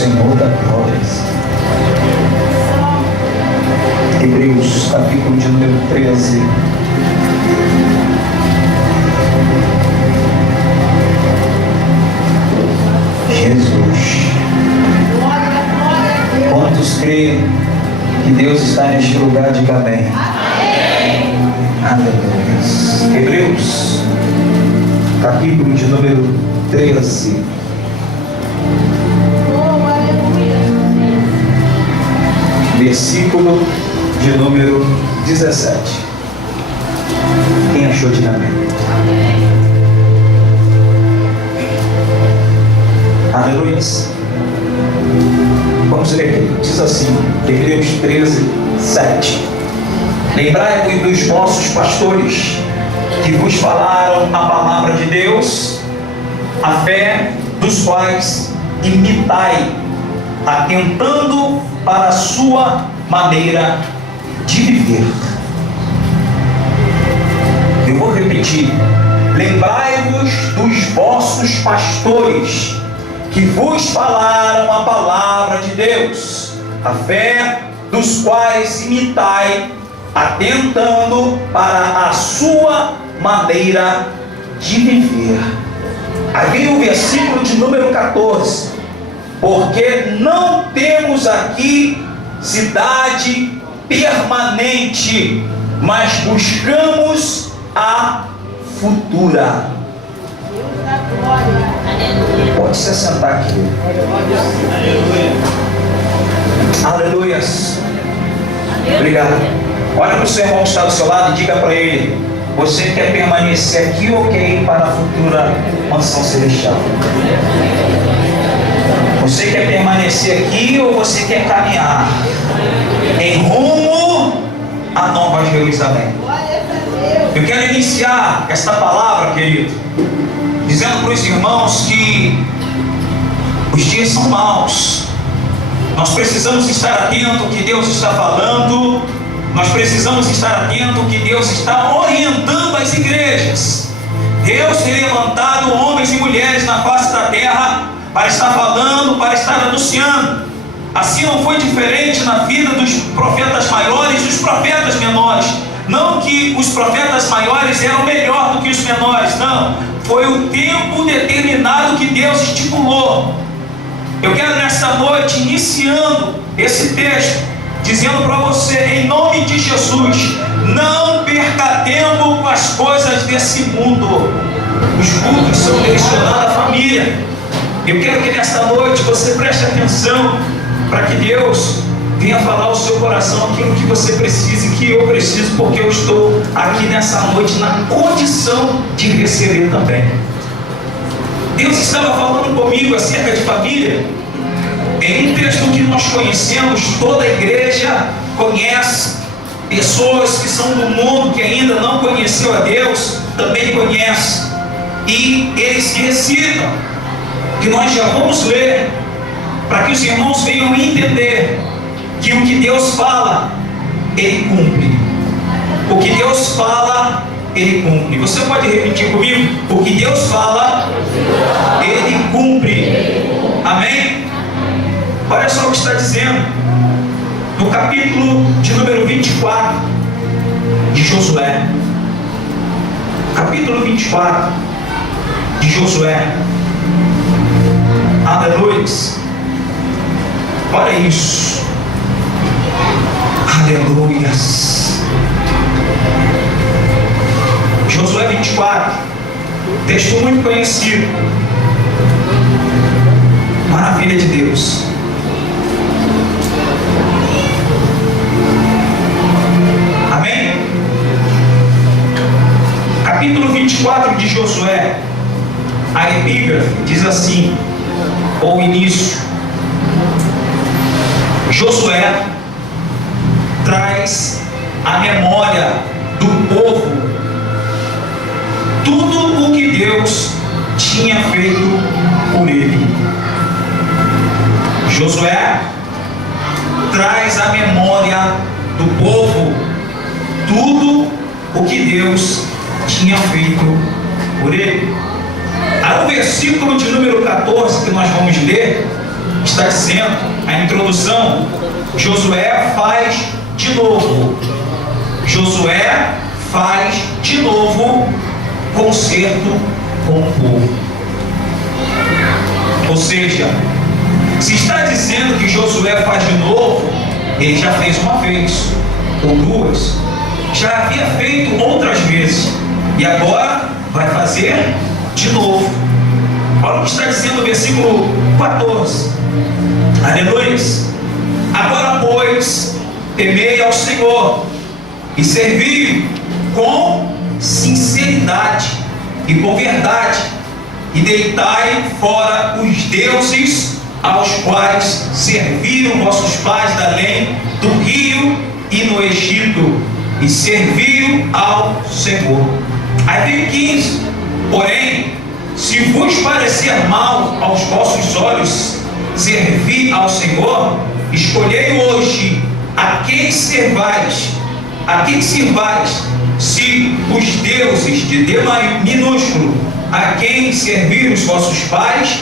Senhor da glória. Hebreus, capítulo de número 13. Jesus. Quantos creem que Deus está neste lugar? Diga amém. Aleluia. Hebreus, capítulo de número 13. Versículo de número 17. Quem achou, diga amém. Aleluia. Vamos ler aqui. Diz assim, Hebreus 13, 7. Lembrai-vos dos vossos pastores que vos falaram a palavra de Deus, a fé dos quais imitai, atentando para a sua maneira de viver. Eu vou repetir. Lembrai-vos dos vossos pastores que vos falaram a palavra de Deus, a fé dos quais imitai, atentando para a sua maneira de viver. Aí vem o versículo de número 14. Porque não temos aqui cidade permanente, mas buscamos a futura. Pode se assentar aqui. Aleluia. Obrigado. Olha para o seu irmão que está do seu lado e diga para ele: você quer permanecer aqui ou quer ir para a futura mansão celestial? Você quer permanecer aqui ou você quer caminhar em rumo à Nova Jerusalém? Eu quero iniciar esta palavra, querido, dizendo para os irmãos que os dias são maus. Nós precisamos estar atentos ao que Deus está falando. Nós precisamos estar atentos ao que Deus está orientando as igrejas. Deus tem levantado homens e mulheres na face da terra para estar falando, para estar anunciando. Assim não foi diferente na vida dos profetas maiores e dos profetas menores. Não que os profetas maiores eram melhor do que os menores, não. Foi o tempo determinado que Deus estipulou. Eu quero nesta noite, iniciando esse texto, dizendo para você, em nome de Jesus, não perca tempo com as coisas desse mundo. Os cultos são direcionados à família. Eu quero que nesta noite você preste atenção para que Deus venha falar ao seu coração aquilo que você precisa e que eu preciso, porque eu estou aqui nessa noite na condição de receber também. Deus estava falando comigo acerca de família. Em um texto que nós conhecemos, toda a igreja conhece, pessoas que são do mundo, que ainda não conheceu a Deus, também conhece, e eles recitam, que nós já vamos ler, para que os irmãos venham entender que o que Deus fala, Ele cumpre. O que Deus fala, Ele cumpre. Você pode repetir comigo? O que Deus fala, Ele cumpre. Amém? Olha só o que está dizendo no capítulo de número 24 de Josué. Capítulo 24 de Josué. Aleluia. Olha isso. Aleluia. Josué 24, texto muito conhecido. Maravilha de Deus. Amém? Capítulo 24 de Josué. A epígrafe diz assim, ou início: Josué traz à memória do povo tudo o que Deus tinha feito por ele. Josué traz à memória do povo tudo o que Deus tinha feito por ele. Aí o versículo de número 14 que nós vamos ler está dizendo, a introdução, Josué faz de novo. Josué faz de novo concerto com o povo. Ou seja, se está dizendo que Josué faz de novo, ele já fez uma vez ou duas, já havia feito outras vezes e agora vai fazer de novo. Olha o que está dizendo o versículo 14. Aleluia. Agora, pois, temei ao Senhor e servi com sinceridade e com verdade, e deitai fora os deuses aos quais serviram vossos pais da além do rio e no Egito, e serviram ao Senhor. Aí vem 15. Porém, se vos parecer mal aos vossos olhos servir ao Senhor, escolhei hoje a quem servais, se os deuses de D minúsculo, a quem serviram os vossos pais,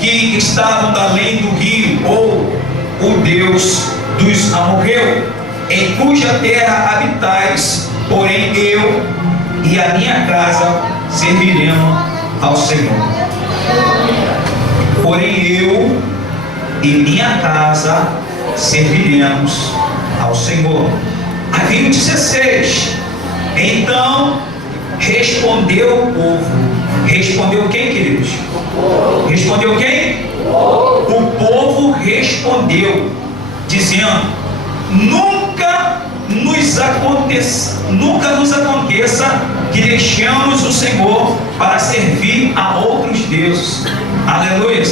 que estavam além do rio, ou o Deus dos amorreus, em cuja terra habitais, porém eu e a minha casa serviremos ao Senhor. Porém eu e minha casa serviremos ao Senhor. Aí vem o 16. Então respondeu o povo. Respondeu quem, queridos? Respondeu quem? O povo respondeu, dizendo: nunca nos aconteça que deixemos o Senhor para servir a outros deuses. Aleluia.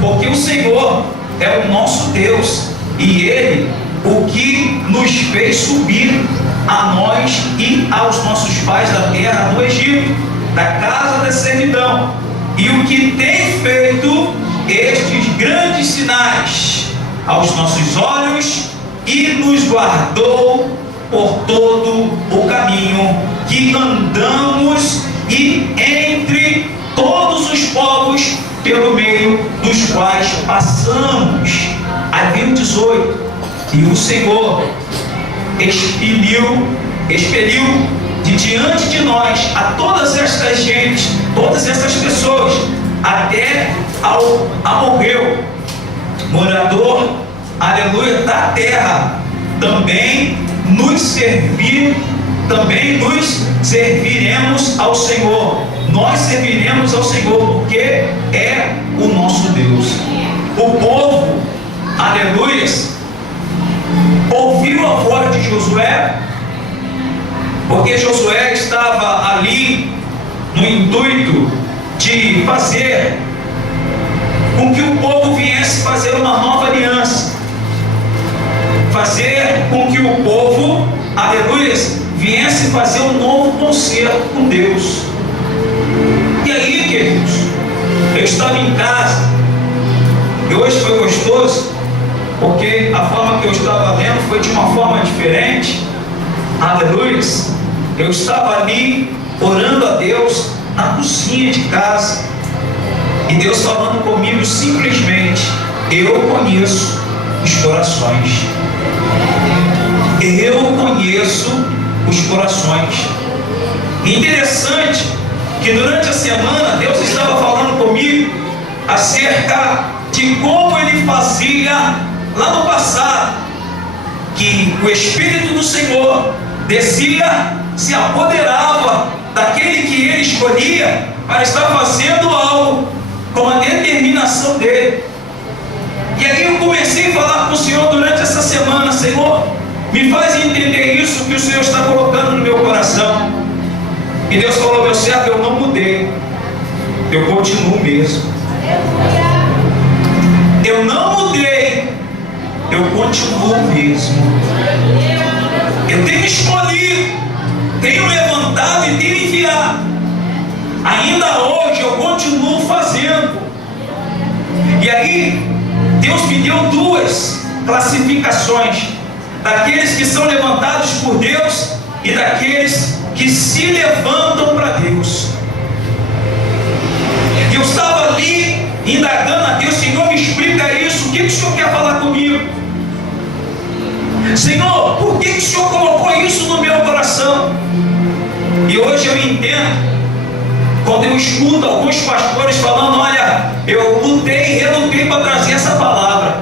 Porque o Senhor é o nosso Deus, e Ele o que nos fez subir a nós e aos nossos pais da terra do Egito, da casa da servidão, e o que tem feito estes grandes sinais aos nossos olhos, e nos guardou por todo o caminho que andamos, e entre todos os povos pelo meio dos quais passamos. Aí vem o 18. E o Senhor expeliu de diante de nós a todas estas gentes, todas essas pessoas, até ao amorreu, morador, aleluia, da terra. Também nos serviremos ao Senhor. Nós serviremos ao Senhor, porque é o nosso Deus. O povo, aleluia, ouviu a voz de Josué, porque Josué estava ali no intuito de fazer com que o povo viesse fazer uma nova aliança, fazer com que o povo, aleluia, viesse fazer um novo concerto com Deus. E aí, queridos, eu estava em casa e hoje foi gostoso, porque a forma que eu estava lendo foi de uma forma diferente. Aleluia. Eu estava ali orando a Deus na cozinha de casa, e Deus falando comigo simplesmente: eu conheço os corações. Eu conheço os corações. Interessante que durante a semana Deus estava falando comigo acerca de como Ele fazia lá no passado, que o Espírito do Senhor descia, se apoderava daquele que Ele escolhia para estar fazendo algo com a determinação dele. E aí eu comecei a falar com o Senhor durante essa semana: Senhor, me faz entender isso que o Senhor está colocando no meu coração. E Deus falou: meu servo, eu não mudei, eu continuo mesmo. Eu não mudei, eu continuo mesmo. Eu tenho escolhido, tenho levantado e tenho enviado. Ainda hoje eu continuo fazendo. E aí Deus me deu duas classificações: daqueles que são levantados por Deus e daqueles que se levantam para Deus. E eu estava ali indagando a Deus: Senhor, me explica isso, o que o Senhor, por que o Senhor colocou isso no meu coração? E hoje eu entendo, quando eu escuto alguns pastores falando: olha, eu lutei e relutei para trazer essa palavra.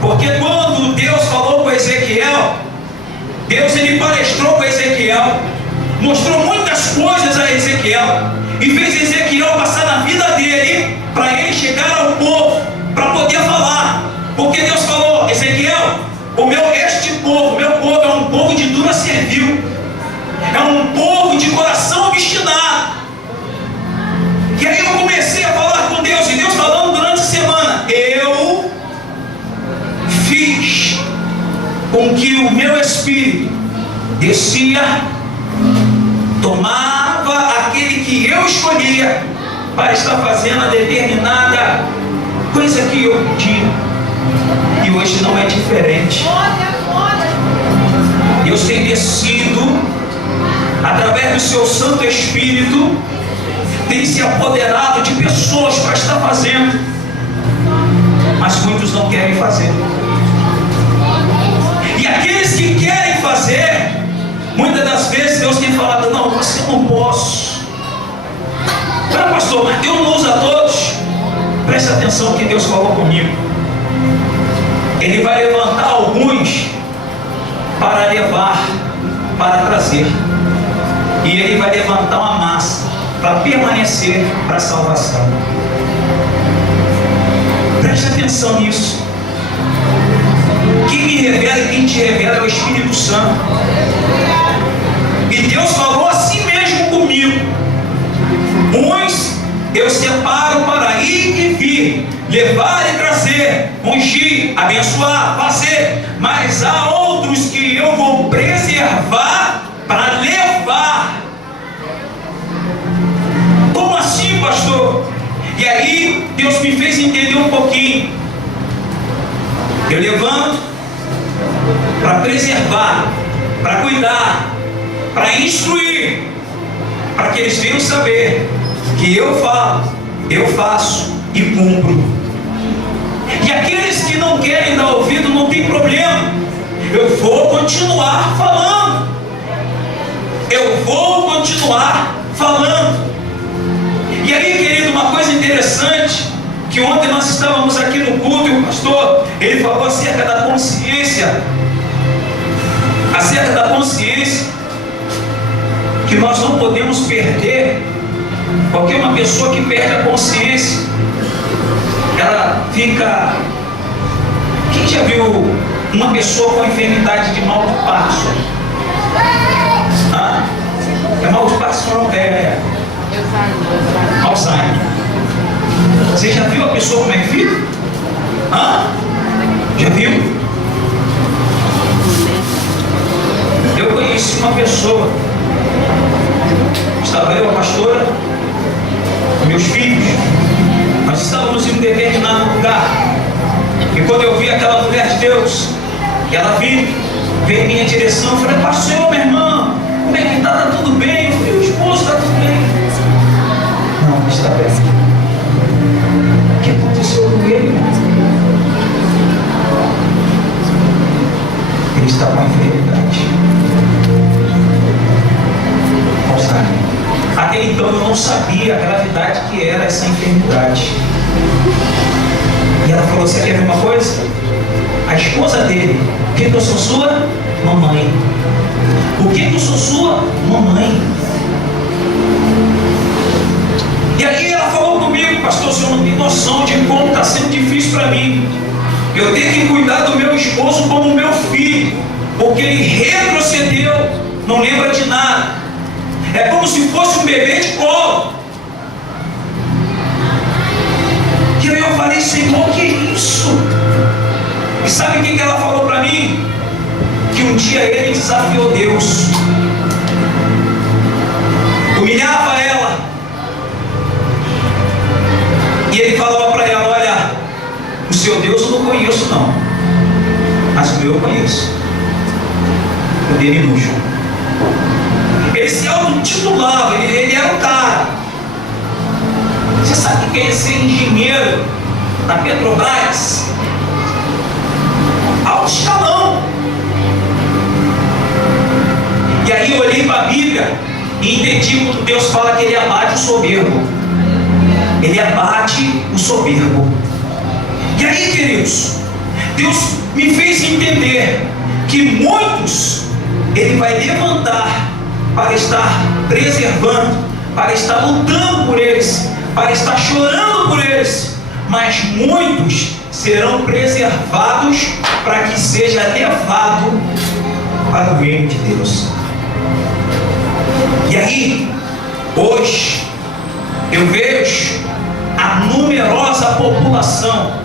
Porque quando Deus falou com Ezequiel, Deus ele palestrou com Ezequiel, mostrou muitas coisas a Ezequiel, e fez Ezequiel passar na vida dele, para ele chegar ao povo, para poder falar. Porque Deus falou: Ezequiel, este povo, meu povo, é um povo de dura servil, é um povo de coração obstinado. E aí eu comecei a falar com Deus, e Deus falando durante a semana: eu fiz com que o meu espírito descia, tomava aquele que eu escolhia para estar fazendo a determinada coisa que eu pedia. E hoje não é diferente. Deus tem descido, através do seu Santo Espírito, tem se apoderado de pessoas para estar fazendo, mas muitos não querem fazer. E aqueles que querem fazer, muitas das vezes Deus tem falado: não, você não posso. Não, pastor, mas Deus não usa todos. Preste atenção no que Deus falou comigo. Ele vai levantar alguns para levar, para trazer. E Ele vai levantar uma massa para permanecer para a salvação. Preste atenção nisso. Quem me revela e quem te revela é o Espírito Santo. E Deus falou assim mesmo comigo: uns eu separo para ir e vir, levar e trazer, ungir, abençoar, fazer. Mas há outros que eu vou preservar para levar. Como assim, pastor? E aí Deus me fez entender um pouquinho. Eu levanto para preservar, para cuidar, para instruir, para que eles venham saber que eu falo, eu faço e cumpro. E aqueles que não querem dar ouvido, não tem problema, eu vou continuar falando, eu vou continuar falando. E aí, querido, uma coisa interessante, que ontem nós estávamos aqui no culto e o pastor, ele falou acerca da consciência, que nós não podemos perder, porque uma pessoa que perde a consciência, ela fica... Quem já viu uma pessoa com enfermidade de mal de Parkinson? É mal de Parkinson, é Alzheimer. Você já viu a pessoa como é que fica? Já viu? Eu conheci uma pessoa, estava eu, a pastora, meus filhos, nós estávamos em um determinado lugar, e quando eu vi aquela mulher de Deus, ela veio em minha direção, eu falei: pastor, minha irmã, como é que está? Está tudo bem? Eu falei: o esposo está tudo bem? Não está bem. O que aconteceu com ele? Ele está com a enfermidade. Até então eu não sabia a gravidade que era essa enfermidade. E ela falou: você quer ver uma coisa? A esposa dele: o que eu sou sua? Mamãe. O que eu sou sua? Mamãe. E aí ela falou comigo: pastor, o senhor não tem noção de como está sendo difícil para mim. Eu tenho que cuidar do meu esposo como meu filho, porque ele retrocedeu, não lembra de nada. É como se fosse um bebê de colo. E aí eu falei: Senhor, que é isso? E sabe o que ela falou para mim? Que um dia ele desafiou Deus, humilhava ela, e ele falava para ela: olha, o seu Deus eu não conheço não, mas o meu eu conheço, o dele nojo. Ele se auto-titulava, ele era o cara. Você sabe o que é ser engenheiro da Petrobras? Alto escalão. E aí eu olhei para a Bíblia e entendi quando Deus fala que Ele abate o soberbo. Ele abate o soberbo. E aí, queridos, Deus me fez entender que muitos Ele vai levantar para estar preservando, para estar lutando por eles, para estar chorando por eles, mas muitos serão preservados para que seja levado para o reino de Deus. E aí, hoje, eu vejo a numerosa população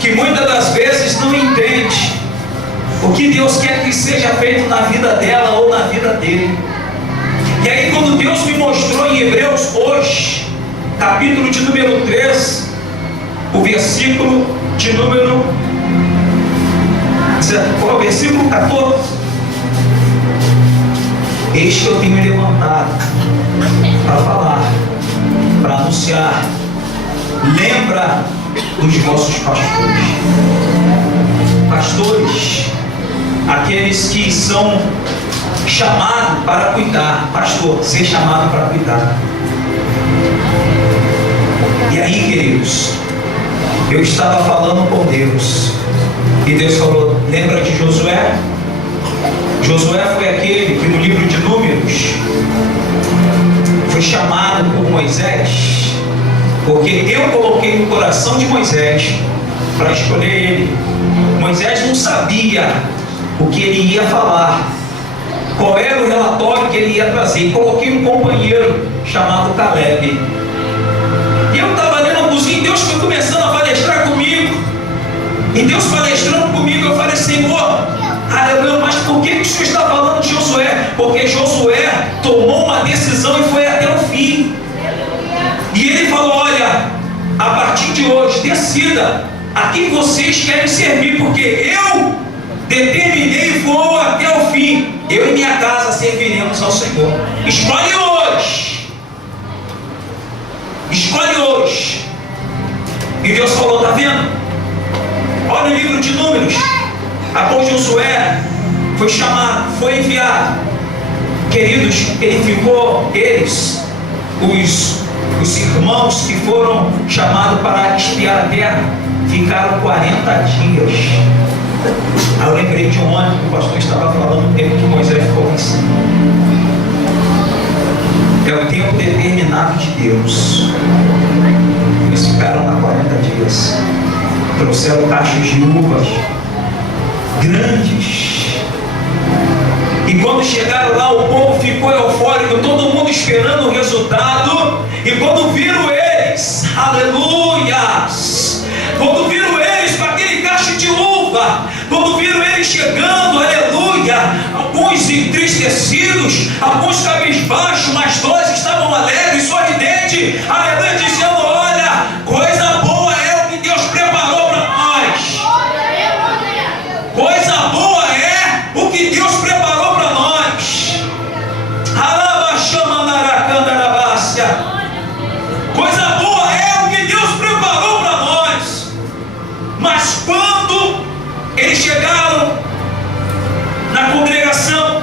que muitas das vezes não entende o que Deus quer que seja feito na vida dela ou na vida dele. E aí, quando Deus me mostrou em Hebreus hoje, capítulo de número 3, o versículo de número, qual é o versículo 14? Eis que eu tenho levantado para falar, para anunciar. Lembra dos vossos pastores. Pastores, aqueles que são chamados para cuidar. Pastor, ser chamado para cuidar. E aí, queridos, eu estava falando com Deus, e Deus falou: lembra de Josué? Josué foi aquele que no livro de Números foi chamado por Moisés, porque eu coloquei no coração de Moisés para escolher ele. Moisés não sabia o que ele ia falar, qual era o relatório que ele ia trazer. E coloquei um companheiro chamado Caleb. E eu estava ali na cozinha, e Deus foi começando a palestrar comigo. E Deus palestrando comigo, eu falei: Senhor, aleluia, mas por que o Senhor está falando de Josué? Porque Josué tomou uma decisão e foi até o fim. E ele falou: olha, a partir de hoje, decida a quem vocês querem servir, porque eu determinei e vou até o fim. Eu e minha casa serviremos ao Senhor. Escolhe hoje. Escolhe hoje. E Deus falou: está vendo? Olha o livro de Números. Após Josué foi chamado, foi enviado. Queridos, os irmãos que foram chamados para espiar a terra, ficaram 40 dias. Aí eu lembrei de um ano que o pastor estava falando, o tempo que Moisés ficou em cima. É o tempo determinado de Deus. Eles ficaram lá 40 dias. Trouxeram cachos de uvas grandes. E quando chegaram lá, o povo ficou eufórico, todo mundo esperando o resultado. E quando viram eles, aleluia, quando viram eles com aquele cacho de uva, quando viram eles chegando, aleluia, alguns entristecidos, alguns cabisbaixos, mas dois estavam alegres, sorridentes, aleluia, dizendo: olha, coisa boa é o que Deus preparou para nós. Coisa boa é o que Deus preparou para nós. Coisa boa é o que Deus preparou para nós. Mas quando eles chegaram na congregação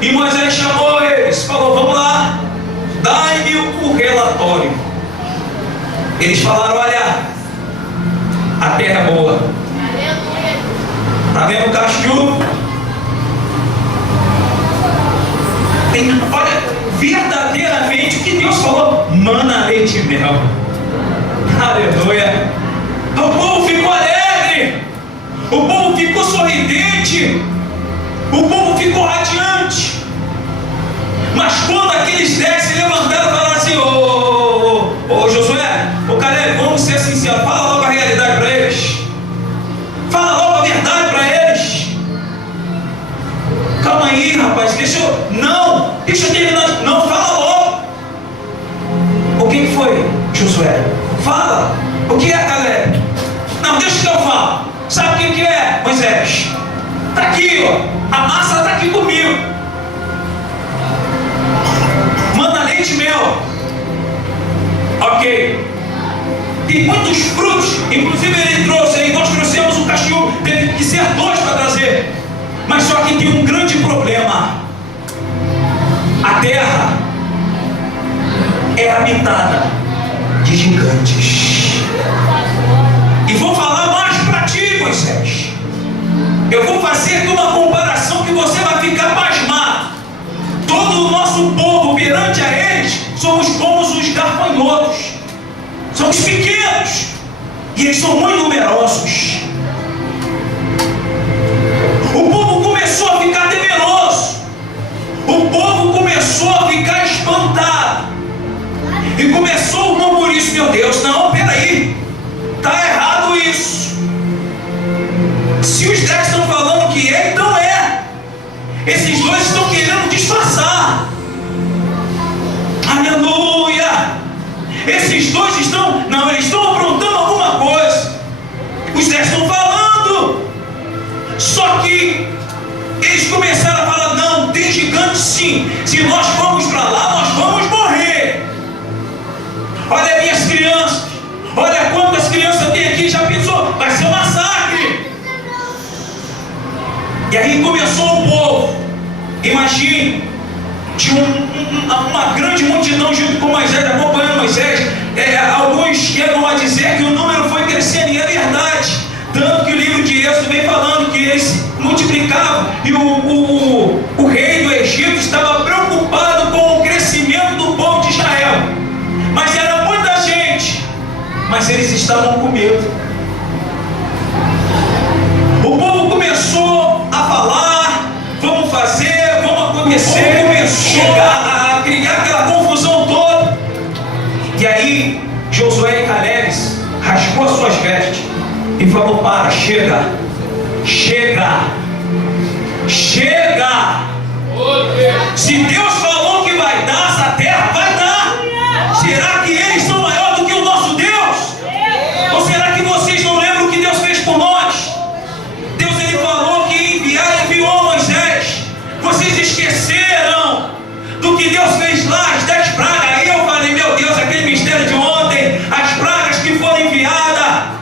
e Moisés chamou eles, falou: vamos lá, dai-me o relatório. Eles falaram: olha, a terra é boa. Está vendo o cacho de uva? Olha, verdadeiramente o que Deus falou: mana, leite e mel. Aleluia. O povo ficou alegre, o povo ficou sorridente, o povo ficou radiante. Mas quando aqueles 10 se levantaram e falaram assim: ô Josué, ô Caleb, vamos ser sinceros, fala logo a realidade para eles, fala logo a verdade para eles. Calma aí, rapaz, deixa eu terminar. Não, fala logo. O que foi, Josué? Fala. O que é, Caleb? Não, deixa que eu falo. Sabe o que é, Moisés? Está aqui, ó. A massa está aqui comigo. Manda leite e mel. Ok. Tem muitos frutos. Inclusive ele trouxe aí, nós trouxemos um cachorro. Teve que ser 2 para trazer. Mas só que tem um grande problema. A terra é habitada de gigantes. E vou falar mais para ti, Moisés. Eu vou fazer aqui uma comparação que você vai ficar pasmado. Todo o nosso povo, perante a eles, somos como os gafanhotos. Somos pequenos. E eles são muito numerosos. O povo começou a ficar temeroso. O povo começou a ficar espantado. E começou o murmurismo: meu Deus, não, peraí, está errado isso. Se os 10 estão falando que é, então é. Esses dois estão querendo disfarçar. Aleluia. Esses dois estão, não, eles estão aprontando alguma coisa. Os 10 estão falando. Só que eles começaram a falar: não, tem gigante sim. Se nós vamos para lá, nós vamos morrer. Olha minhas crianças. Olha quantas crianças tem aqui. Já pensou? Vai ser um massacre. E aí começou o povo. Imagine, tinha uma grande multidão junto com Moisés, acompanhando Moisés. Alguns chegam a dizer que o número foi crescendo, e é verdade. Tanto que o livro de Êxodo vem falando que eles multiplicavam. E o rei do Egito estava preocupado com o crescimento do povo de Israel. Mas era muita gente. Mas eles estavam com medo. O povo começou a falar: vamos fazer, vamos acontecer. Começou a criar aquela confusão toda. E aí Josué e Caleb rasgou as suas vestes e falou: para, chega, chega, chega. Se Deus falou que vai dar essa terra, vai dar. Será que eles são maiores do que o nosso Deus? Ou será que vocês não lembram o que Deus fez por nós? Deus, ele falou que enviou Moisés. Vocês esqueceram do que Deus fez lá, as 10 pragas. Aí eu falei: meu Deus, aquele mistério de ontem, as pragas que foram enviadas.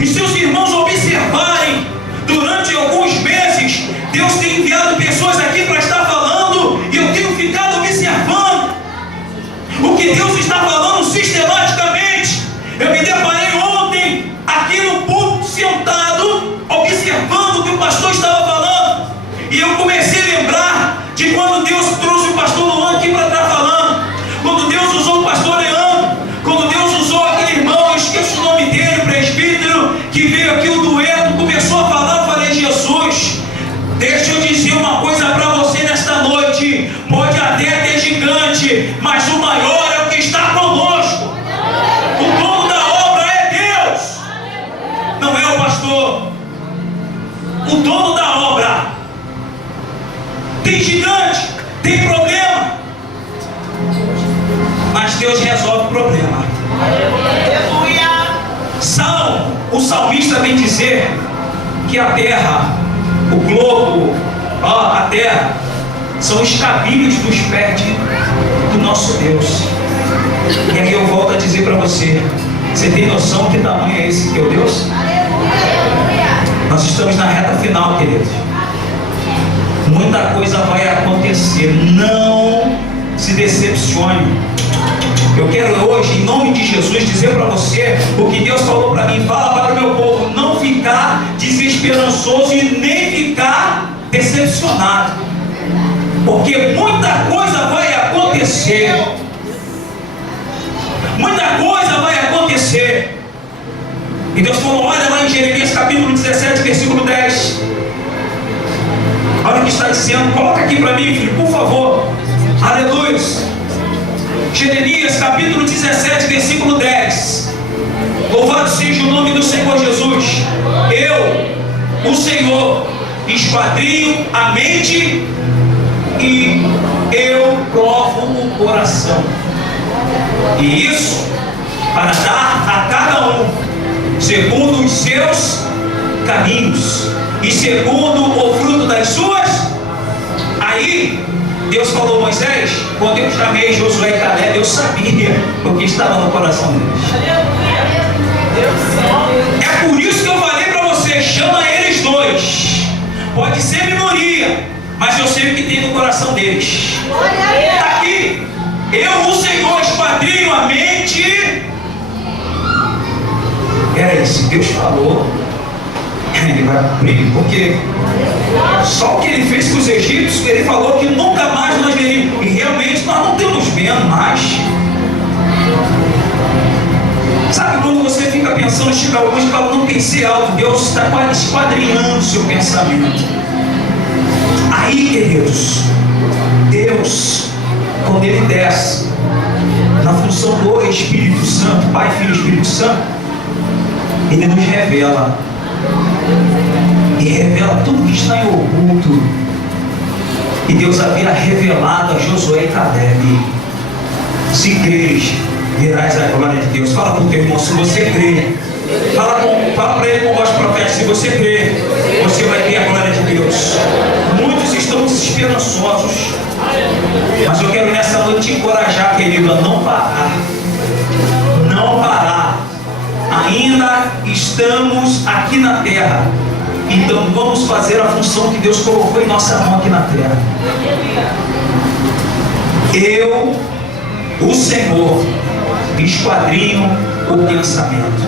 E se os irmãos observarem, durante alguns meses, Deus tem enviado pessoas aqui para estar falando, e eu tenho ficado observando o que Deus está falando sistematicamente. Eu me deparei ontem, aqui no púlpito, sentado, observando o que o pastor estava falando, e eu comecei a lembrar de quando Deus trouxe o pastor Luan aqui para estar falando, quando Deus usou o pastor Leandro, quando Deus usou aquele irmão, eu esqueço o nome dele, presbítero, que veio aqui, o dueto, começou a falar. Eu falei: Jesus, deixa eu dizer uma coisa para você nesta noite. Pode até ter gigante, mas o maior é o que está conosco. O dono da obra é Deus, não é o pastor. O dono da obra. Tem gigante, tem problema, mas Deus resolve o problema. O salmista vem dizer que a terra, o globo, a terra, são os caminhos dos pés do nosso Deus. E aí eu volto a dizer para você: você tem noção que tamanho é esse teu Deus? Nós estamos na reta final, queridos. Muita coisa vai acontecer. Não se decepcione. Eu quero hoje, em nome de Jesus, dizer para você o que Deus falou para mim. Fala para o meu povo: não ficar desesperançoso e nem ficar decepcionado, porque muita coisa vai acontecer. Muita coisa vai acontecer. E Deus falou: olha lá em Jeremias capítulo 17, versículo 10. Olha o que está dizendo. Coloca aqui para mim, filho, por favor. Aleluia. Jeremias capítulo 17, versículo 10. Louvado seja o nome do Senhor Jesus. Eu, o Senhor, esquadrinho a mente e eu provo o coração. E isso para dar a cada um segundo os seus caminhos e segundo o fruto das suas. Aí Deus falou: Moisés, quando eu chamei Josué e Caleb, eu sabia o que estava no coração deles. É por isso que eu falei para você: chama eles dois. Pode ser minoria, mas eu sei o que tem no coração deles. Está aqui. Eu, o Senhor, esquadrinho a mente. Era isso, Deus falou, ele vai cumprir, porque só o que ele fez com os egípcios, ele falou que nunca mais nós veríamos, e realmente nós não temos vendo mais. Sabe quando você fica pensando, chega alguns e fala, não pensei alto, Deus está esquadrinhando o seu pensamento. Aí, queridos, Deus, quando ele desce na função do Espírito Santo, Pai, Filho e Espírito Santo, ele nos revela, e revela tudo que está em oculto. E Deus havia revelado a Josué e Caleb: se creres, verás a glória de Deus. Fala para o teu irmão, se você crê. Fala para ele com voz profética: se você crê, você vai ter a glória de Deus. Muitos estão desesperançosos, mas eu quero nessa noite te encorajar, querido, a não parar. Não parar. Ainda estamos aqui na terra, então vamos fazer a função que Deus colocou em nossa mão aqui na terra. Eu, o Senhor, esquadrinho o pensamento.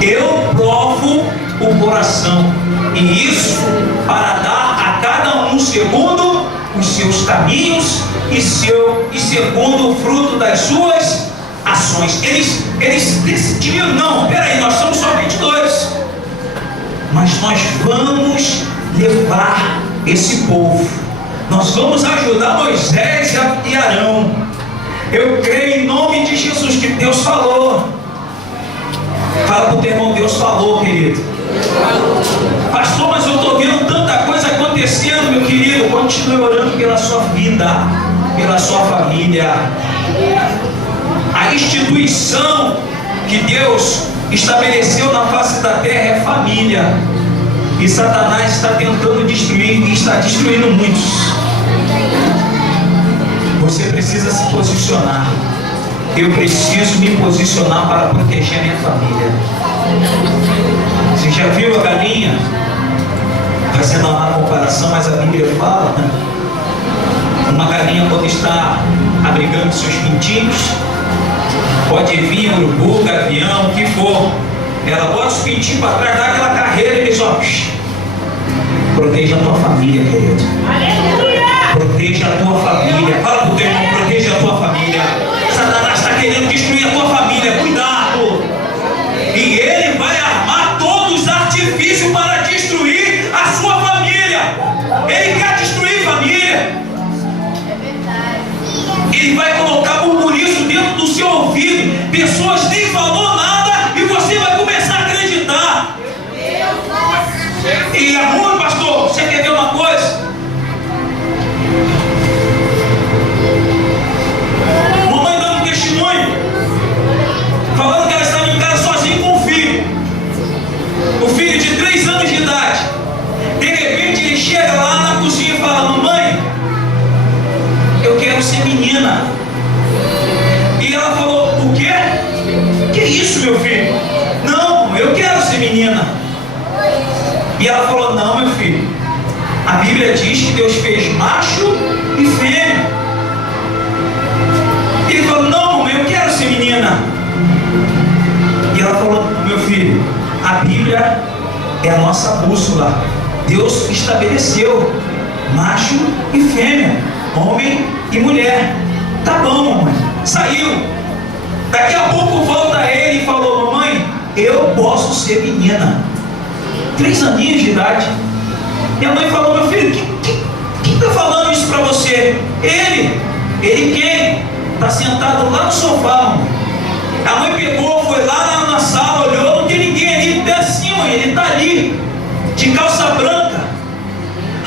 Eu provo o coração, e isso para dar a cada um segundo os seus caminhos e segundo o fruto das suas ações. Eles decidiram, não, peraí, nós somos só 22, mas nós vamos levar esse povo, nós vamos ajudar Moisés e Arão. Eu creio em nome de Jesus que Deus falou. Fala para o teu irmão, Deus falou, querido. Pastor, mas eu estou vendo tanta coisa acontecendo, meu querido. Continue orando pela sua vida, pela sua família. A instituição que Deus estabeleceu na face da terra é família. E Satanás está tentando destruir, e está destruindo muitos. Você precisa se posicionar. Eu preciso me posicionar para proteger a minha família. Você já viu a galinha? Fazendo uma comparação, mas a Bíblia fala, né? Uma galinha, quando está abrigando seus pintinhos, pode vir urubu, gavião, o que for, ela bota os pintinhos para trás, dá aquela carreira e diz: ó, proteja a tua família, querido. Proteja a tua família. Fala para o teu irmão, proteja a tua família. Satanás está querendo destruir a tua família, cuidado. E ele vai armar todos os artifícios para destruir a sua família. Ele quer destruir família. Ele vai colocar burburinho dentro do seu ouvido. Pessoas nem falou nada e você vai começar a acreditar. E é ruim, pastor. Você quer ver uma coisa? Mamãe dando testemunho, falando que ela estava em casa sozinha com o filho. O filho de 3 anos de idade. De repente ele chega lá na cozinha e fala: mamãe, eu quero ser menina. E ela falou: o quê? Que isso, meu filho? Não, eu quero ser menina. E ela falou: não, meu filho, a Bíblia diz que Deus fez macho e fêmea. Ele falou: não, mamãe, eu quero ser menina. E ela falou: meu filho, a Bíblia é a nossa bússola. Deus estabeleceu macho e fêmea, homem e mulher. Tá bom, mamãe. Saiu. Daqui a pouco volta ele e falou: mamãe, eu posso ser menina. 3 aninhos de idade. Minha mãe falou: meu filho, quem está falando isso para você? Ele quem? Está sentado lá no sofá, mãe. A mãe pegou, foi lá na sala, olhou, não tem ninguém ali, até assim, mãe, ele está ali, de calça branca,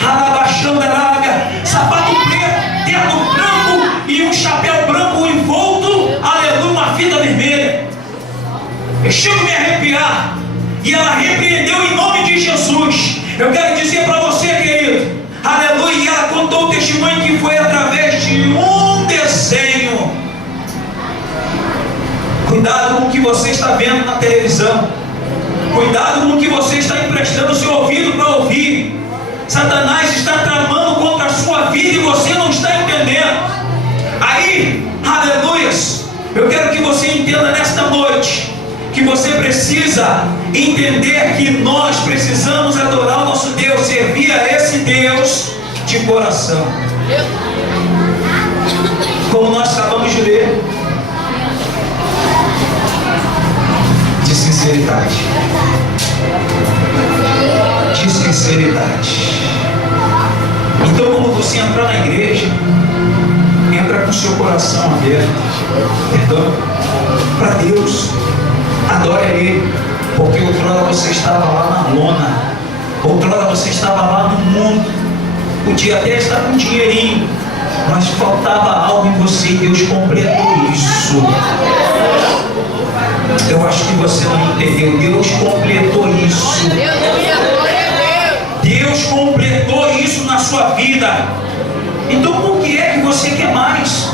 ralabaixando a larga, sapato preto, terno branco e um chapéu branco envolto, aleluia, uma fita vermelha. Eu chego a me arrepiar. E ela repreendeu em nome de Jesus. Eu quero dizer para você, querido, aleluia, e ela contou o testemunho que foi através de um desenho. Cuidado com o que você está vendo na televisão. Cuidado com o que você está emprestando o seu ouvido para ouvir. Satanás está tramando contra a sua vida e você não está entendendo. Aí, aleluias, eu quero que você entenda nesta noite que você precisa entender que nós precisamos adorar o nosso Deus, servir a esse Deus de coração. Como nós acabamos de ler, de sinceridade. De sinceridade. Então, quando você entrar na igreja, entra com seu coração aberto, perdão, para Deus. Adore a Ele, porque outrora você estava lá na lona, outrora você estava lá no mundo, podia até estar com dinheirinho, mas faltava algo em você e Deus completou isso. Eu acho que você não entendeu. Deus completou isso. Deus completou isso na sua vida. Então por que é que você quer mais?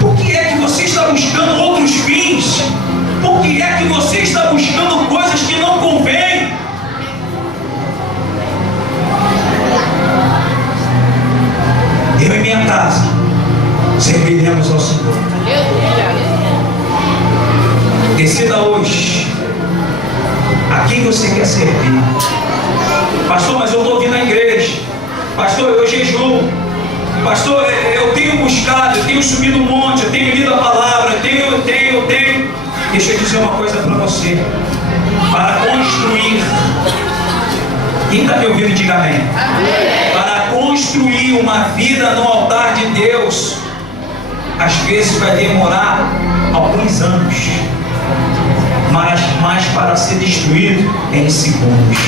Por que é que você está buscando outros fins? Por que é que você está buscando coisas que não convêm? Eu e minha casa serviremos ao Senhor. Decida hoje a quem você quer servir. Pastor, mas eu estou vindo à igreja. Pastor, eu jejuo. Pastor, eu tenho buscado, eu tenho subido um monte, eu tenho lido a palavra, eu tenho. Deixa eu dizer uma coisa para você. Para construir, quem está me ouvindo, diga amém. Para construir uma vida no altar de Deus, às vezes vai demorar alguns anos, mas para ser destruído em segundos.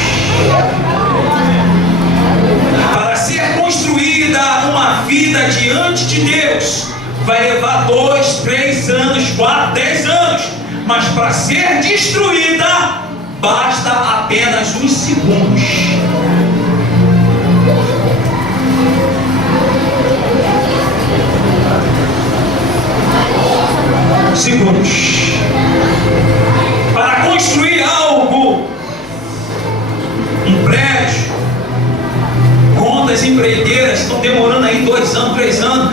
Para ser construída uma vida diante de Deus, vai levar 2, 3 anos, 4, 10 anos. Mas para ser destruída, basta apenas uns segundos. Segundos. Para construir algo, um prédio, contas empreiteiras estão demorando aí 2 anos, 3 anos.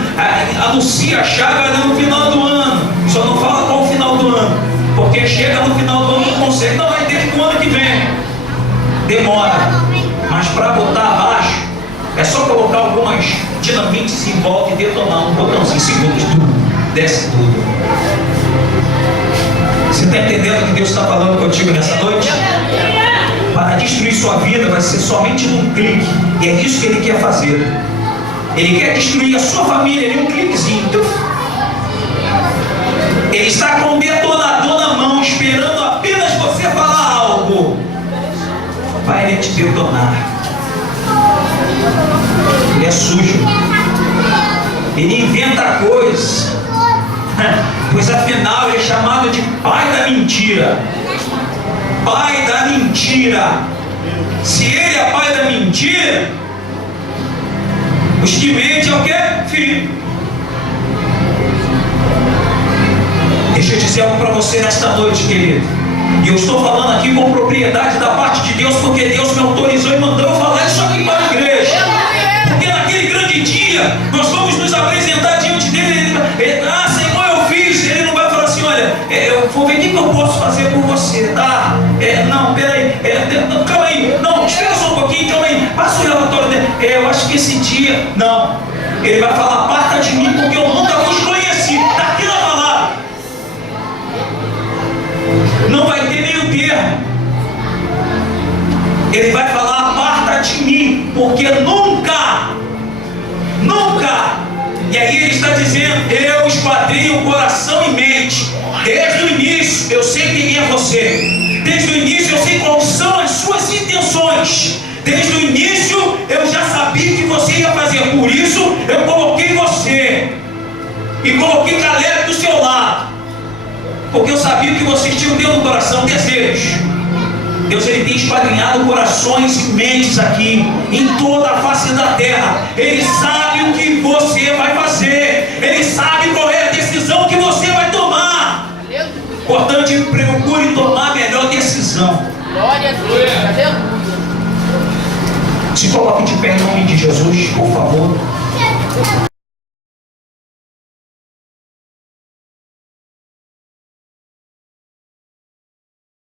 Anuncia a chave no final do ano. Só não fala qual o final do ano. Porque chega no final do ano não consegue. Não, vai ter que o ano que vem. Demora. Mas para botar abaixo, é só colocar algumas dinamites em volta e detonar um botãozinho, segundos, tudo. Desce tudo. Você está entendendo o que Deus está falando contigo nessa noite? Para destruir sua vida vai ser somente num clique. E é isso que Ele quer fazer. Ele quer destruir a sua família em um cliquezinho. Ele está com o detonador na mão, esperando apenas você falar algo para Ele te detonar. Ele é sujo. Ele inventa coisas, pois afinal Ele é chamado de pai da mentira. Pai da mentira. Se Ele é pai da mentira, os que mentem é o quê? Filho. Deixa eu dizer algo para você nesta noite, querido. E eu estou falando aqui com propriedade da parte de Deus, porque Deus me autorizou e mandou eu falar isso aqui para a igreja. Porque naquele grande dia, nós vamos nos apresentar diante dele. Senhor, eu fiz. Ele não vai falar assim, olha, eu vou ver o que eu posso fazer por você, tá? Não, peraí, calma aí. Não, espera só um pouquinho, calma aí. Passa o relatório dele. Eu acho que esse dia, não. Ele vai falar, aparta de mim, porque eu nunca vos conheci. Está aqui na palavra. Não vai ter meio termo. Ele vai falar, aparta de mim, porque nunca. E aí ele está dizendo, eu esquadrinho o coração e mente. Desde o início eu sei quem é você. Desde o início eu sei quais são as suas intenções. Desde o início eu já sabia que você ia fazer. Por isso eu coloquei você e coloquei Caleb do seu lado, porque eu sabia que vocês tinham dentro do coração desejos. Deus, Ele tem esquadrinhado corações e mentes aqui, em toda a face da terra. Ele sabe o que você vai fazer. Ele sabe qual é a decisão que você vai tomar. Portanto, procure tomar a melhor decisão. Glória a Deus. Se coloque de pé em nome de Jesus, por favor.